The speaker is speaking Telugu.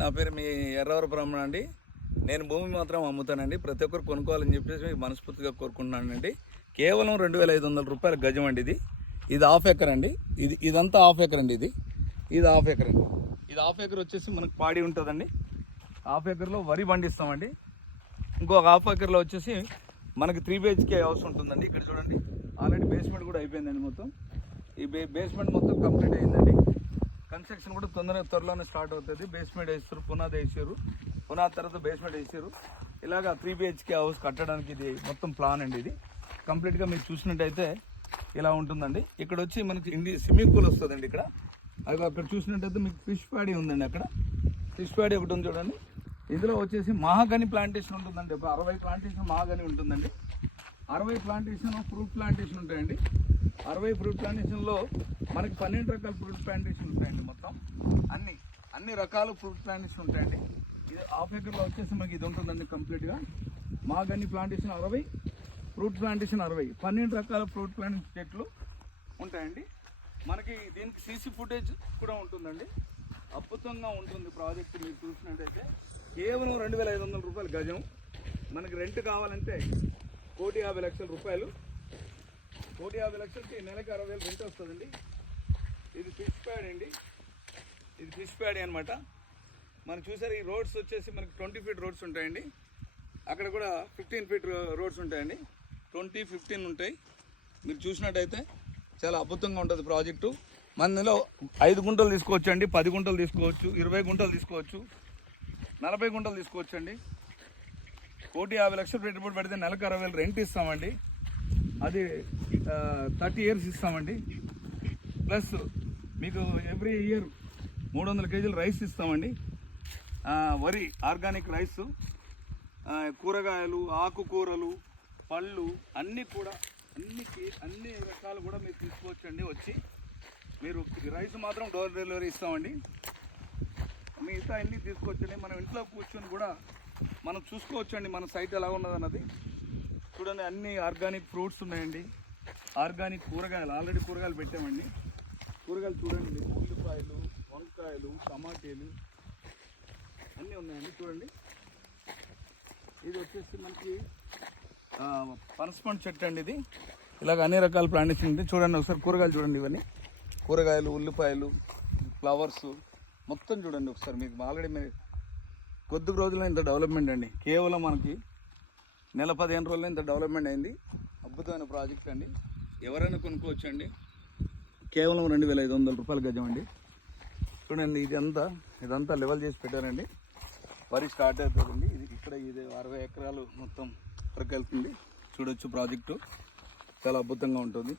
నా పేరు మీ ఎర్రవర బ్రహ్మణ అండి. నేను భూమి మాత్రం అమ్ముతానండి. ప్రతి ఒక్కరు కొనుక్కోవాలని చెప్పేసి మనస్ఫూర్తిగా కోరుకుంటున్నానండి. కేవలం 2500 రూపాయల గజం అండి. ఇది హాఫ్ ఎకర్ అండి. ఇదంతా హాఫ్ ఎకర్ అండి. ఇది హాఫ్ ఎకర్ అండి. ఇది హాఫ్ ఎకర్ వచ్చేసి మనకు పాడి ఉంటుందండి. హాఫ్ ఎకర్లో వరి పండిస్తామండి. ఇంకో హాఫ్ ఎకర్లో వచ్చేసి మనకి 3 BHK హౌస్ ఉంటుందండి. ఇక్కడ చూడండి, ఆల్రెడీ బేస్మెంట్ కూడా అయిపోయిందండి. మొత్తం ఈ బేస్మెంట్ మొత్తం కంప్లీట్ అయిందండి. కన్స్ట్రక్షన్ కూడా త్వరలోనే స్టార్ట్ అవుతుంది. బేస్మెంట్ వేస్తారు, పునాది వేసారు, పునాది తర్వాత బేస్మెంట్ వేసారు. ఇలాగా 3 BHK హౌస్ కట్టడానికి ఇది మొత్తం ప్లాన్ అండి. ఇది కంప్లీట్గా మీరు చూసినట్టయితే ఇలా ఉంటుందండి. ఇక్కడ వచ్చి మనకి స్విమ్మింగ్ పూల్ వస్తుందండి. ఇక్కడ అక్కడ చూసినట్టయితే మీకు ఫిష్ ప్యాడీ ఉందండి. అక్కడ ఫిష్ ప్యాడీ ఒకటి ఉంది చూడండి. ఇందులో వచ్చేసి మహాగని ప్లాంటేషన్ ఉంటుందండి. ఒక 60 ప్లాంటేషన్ మహాగని ఉంటుందండి. 60 ప్లాంటేషన్ ఫ్రూట్ ప్లాంటేషన్ ఉంటాయండి. 60 ఫ్రూట్ ప్లాంటేషన్లో మనకి 12 రకాల ఫ్రూట్ ప్లాంటేషన్ ఉంటాయండి. మొత్తం అన్ని రకాల ఫ్రూట్ ప్లాంటేషన్ ఉంటాయండి. ఇది హాఫ్ ఎకర్లో వచ్చేసి మనకి ఇది ఉంటుందండి. కంప్లీట్గా మహాగని ప్లాంటేషన్ 60, ఫ్రూట్ ప్లాంటేషన్ 60, 12 రకాల ఫ్రూట్ ప్లాంటేషన్ చెట్లు ఉంటాయండి. మనకి దీనికి సీసీ ఫుటేజ్ కూడా ఉంటుందండి. అద్భుతంగా ఉంటుంది ప్రాజెక్ట్. మీరు చూసినట్టయితే కేవలం 2500 రూపాయలు గజం. మనకి రెంట్ కావాలంటే 1,50,00,000 రూపాయలు. 1,50,00,000కి నెలకి 60,000 రెంట్ వస్తుందండి. ఇది ఫిష్ ప్యాడ్ అండి. ఇది ఫిష్ ప్యాడ్ అనమాట. మనం చూసారు, ఈ రోడ్స్ వచ్చేసి మనకి 20 ఫీట్ రోడ్స్ ఉంటాయండి. అక్కడ కూడా 15 ఫీట్ రోడ్స్ ఉంటాయండి. 20, 15 ఉంటాయి. మీరు చూసినట్టయితే చాలా అద్భుతంగా ఉంటుంది ప్రాజెక్టు. మనలో 5 గుంటలు తీసుకోవచ్చు అండి, 10 గుంటలు తీసుకోవచ్చు, 20 గుంటలు తీసుకోవచ్చు, 40 గుంటలు తీసుకోవచ్చు అండి. 1,50,00,000 పెట్టుబడి పెడితే నెలకు 60,000 రెంట్ ఇస్తామండి. అది 30 ఇయర్స్ ఇస్తామండి. ప్లస్ మీకు ఎవ్రీ ఇయర్ 300 కేజీలు రైస్ ఇస్తామండి. వరి, ఆర్గానిక్ రైస్, కూరగాయలు, ఆకుకూరలు, పళ్ళు అన్నీ కూడా అన్ని రకాలు కూడా మీరు తీసుకోవచ్చండి. వచ్చి మీరు రైస్ మాత్రం డోర్ డెలివరీ ఇస్తామండి. మిగతా అన్నీ తీసుకోవచ్చండి. మనం ఇంట్లో కూర్చొని కూడా మనం చూసుకోవచ్చండి మన సైట్ ఎలా ఉన్నదన్నది. చూడండి, అన్ని ఆర్గానిక్ ఫ్రూట్స్ ఉన్నాయండి. ఆర్గానిక్ కూరగాయలు, ఆల్రెడీ కూరగాయలు పెట్టామండి. కూరగాయలు చూడండి, ఉల్లిపాయలు, వంకాయలు, టమాటీలు అన్నీ ఉన్నాయండి. చూడండి, ఇది వచ్చేసి మనకి పనసపండు చెట్టు అండి. ఇది ఇలాగ అన్ని రకాల ప్లాంటేషన్ ఉంది. చూడండి ఒకసారి కూరగాయలు చూడండి. ఇవన్నీ కూరగాయలు, ఉల్లిపాయలు, ఫ్లవర్స్ మొత్తం చూడండి ఒకసారి. మీకు ఆల్రెడీ మీరు కొద్ది రోజుల్లో ఇంత డెవలప్మెంట్ అండి. కేవలం మనకి నెల 15 రోజుల్లో ఇంత డెవలప్మెంట్ అయింది. అద్భుతమైన ప్రాజెక్ట్ అండి. ఎవరైనా కొనుక్కోవచ్చు అండి. కేవలం 2500 రూపాయల గజం అండి. చూడండి, ఇదంతా లెవెల్ చేసి పెట్టారండి. వరి స్టార్ట్ అవుతుందండి. ఇది 60 ఎకరాలు మొత్తం వరకు వెళ్తుంది. చూడొచ్చు, ప్రాజెక్టు చాలా అద్భుతంగా ఉంటుంది.